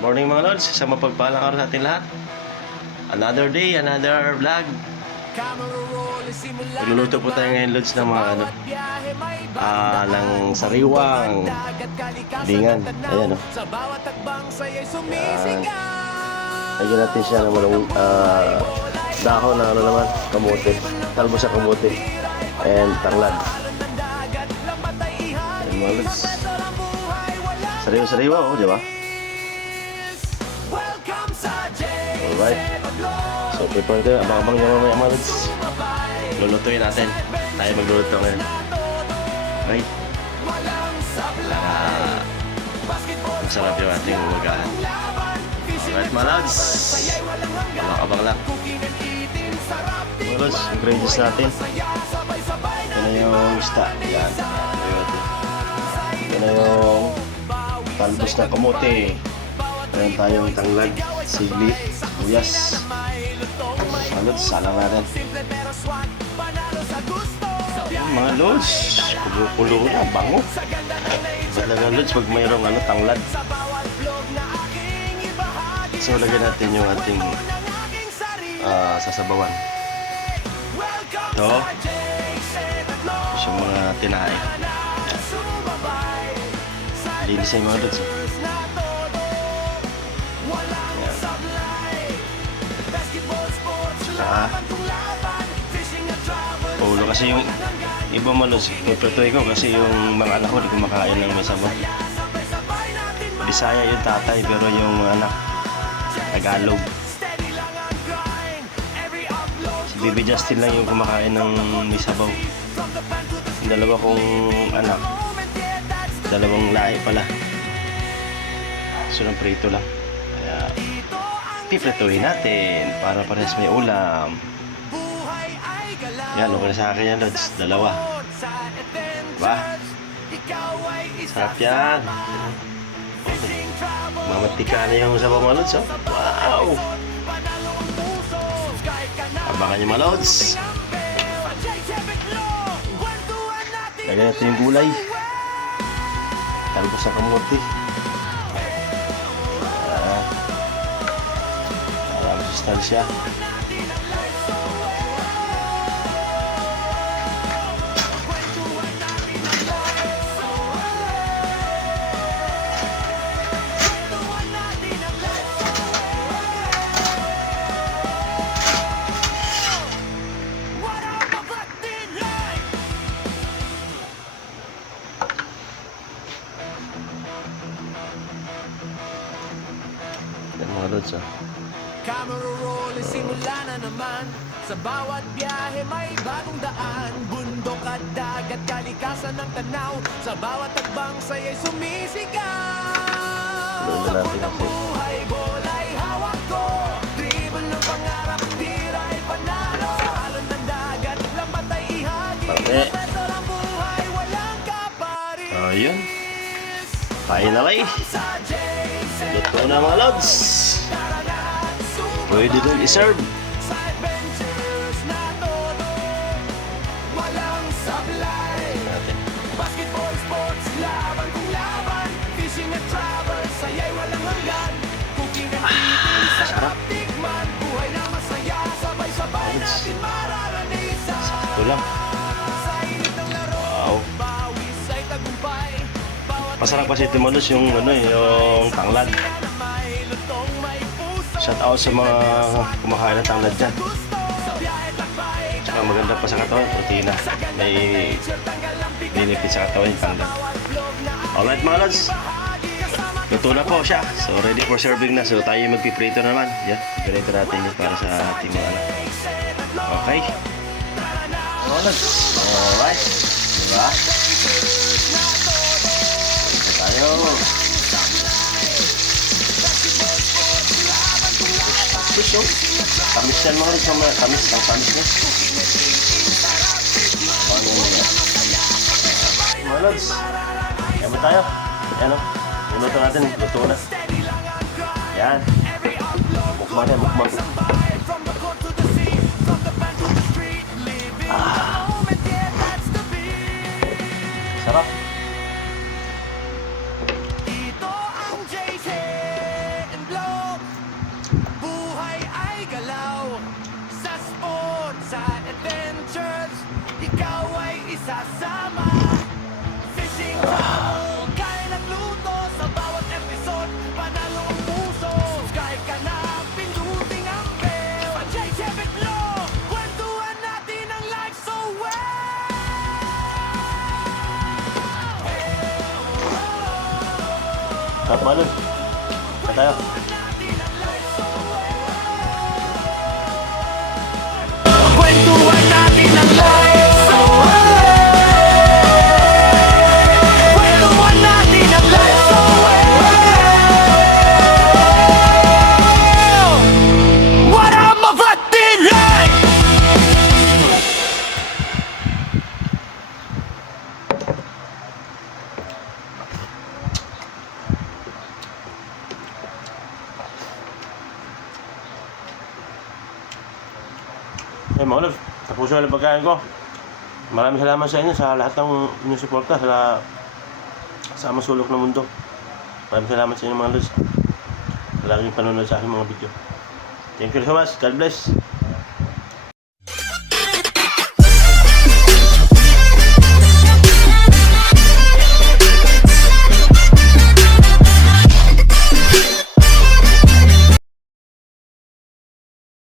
Morning mga lods, sa mapagpalang araw sa ating lahat. Another day, another vlog. Magluluto po tayo ngayon lods ng mga ng sariwang lingan. Ayan o. Lagyan natin siya ng malong dahon na naman, kamote, talbos sa kamote and tanglad. Ayan mga lods, sariwa-sariwa o, di ba? Alright. So, prepare tayo. Abang-abang nyo mamaya mga lods. Lulutuin natin. Tayo magluluto ngayon. Right? Masarap yung ating umagahan. Alright mga lods. Abang-abang lang. Mga lods, ingredients natin. Ito na yung isda. Yan. Ito na yung talbos na kamote. Meron tayong tanglad, sili, sibuyas. Lods, salang natin. Mga lods, kulo-kulo na, bango. Talaga lods, pag mayroong tanglad. So, lagyan natin yung ating sasabawan. Ito, yung mga tinahe. Linis na yung mga lods. Ulo kasi yung iba malos, tutuloy ko kasi yung mga anak ko di kumakain ng may sabaw. Bisaya yung tatay pero yung anak Tagalog. Si Baby Justin lang yung kumakain ng may sabaw. Yung dalawa kong anak, dalawang lahi pala. So nang prito lang. Kaya piprituhin natin para parehas may ulam. Yan, okay na sa akin yan, lods. Dalawa. Diba? Sarap yan. Mamatika na yung sabaw mga lods, oh. Wow! Abangan nyo mga lods. Lagyan natin yung gulay. Talbos ng kamote. Marami sustansya. Mga lods, oh. Camera roll, simula na naman. Sa bawat biyahe may bagong daan. Bundok at dagat, kalikasan ng tanaw. Sa bawat tagbang saya'y sumisigaw. Ako ng buhay, bola'y hawak ko. Dribble ng pangarap, tira'y panalo. Alon ng dagat, lambat ay ihagi. Kompleto ng buhay, walang kaparis. Ayun. Finally. Luto na mga lods. Pwede doon i-serve. Natin. Basketball, sports, laban kung laban. Fishing at travel, saya'y walang hanggan. Cooking and eating, sarap tikman. Buhay na masaya, sabay-sabay natin mararanisan. Ito lang. Wow. Bawis ay tagumpay. Masarap kasi ito malos yung yung tanglad. Shout out sa mga kumakain ng tanglad dyan. Tsaka maganda pa sa katawan, protina. May benefit sa katawan yung tanglad. Alright mga lods, luto na po siya. So ready for serving na. So tayo magpiprito naman. Yan, piprito natin yun para sa ating mga anak. Okay. Mga lods, alright. Diba? Tayo. Push, oh. Tamis yan mga lods. Tamis, ang tamis niya. Mga lods, kaya ba tayo? Yan, oh. Luto natin, luto na. Yan. Mukbang yan, mukbang. Sarap. Sarap mga lods. Kaya tayo. Kwentuhan natin ang life. Kwentuhan natin ang life. What I'm about to like. Eh mga lods, tapos na ang pagkain ko. Maraming salamat sa inyo sa lahat ng inyong suporta sa amang sulok ng mundo. Maraming salamat sa inyo mga lods. Laging panonood sa aking mga video. Thank you so much. God bless.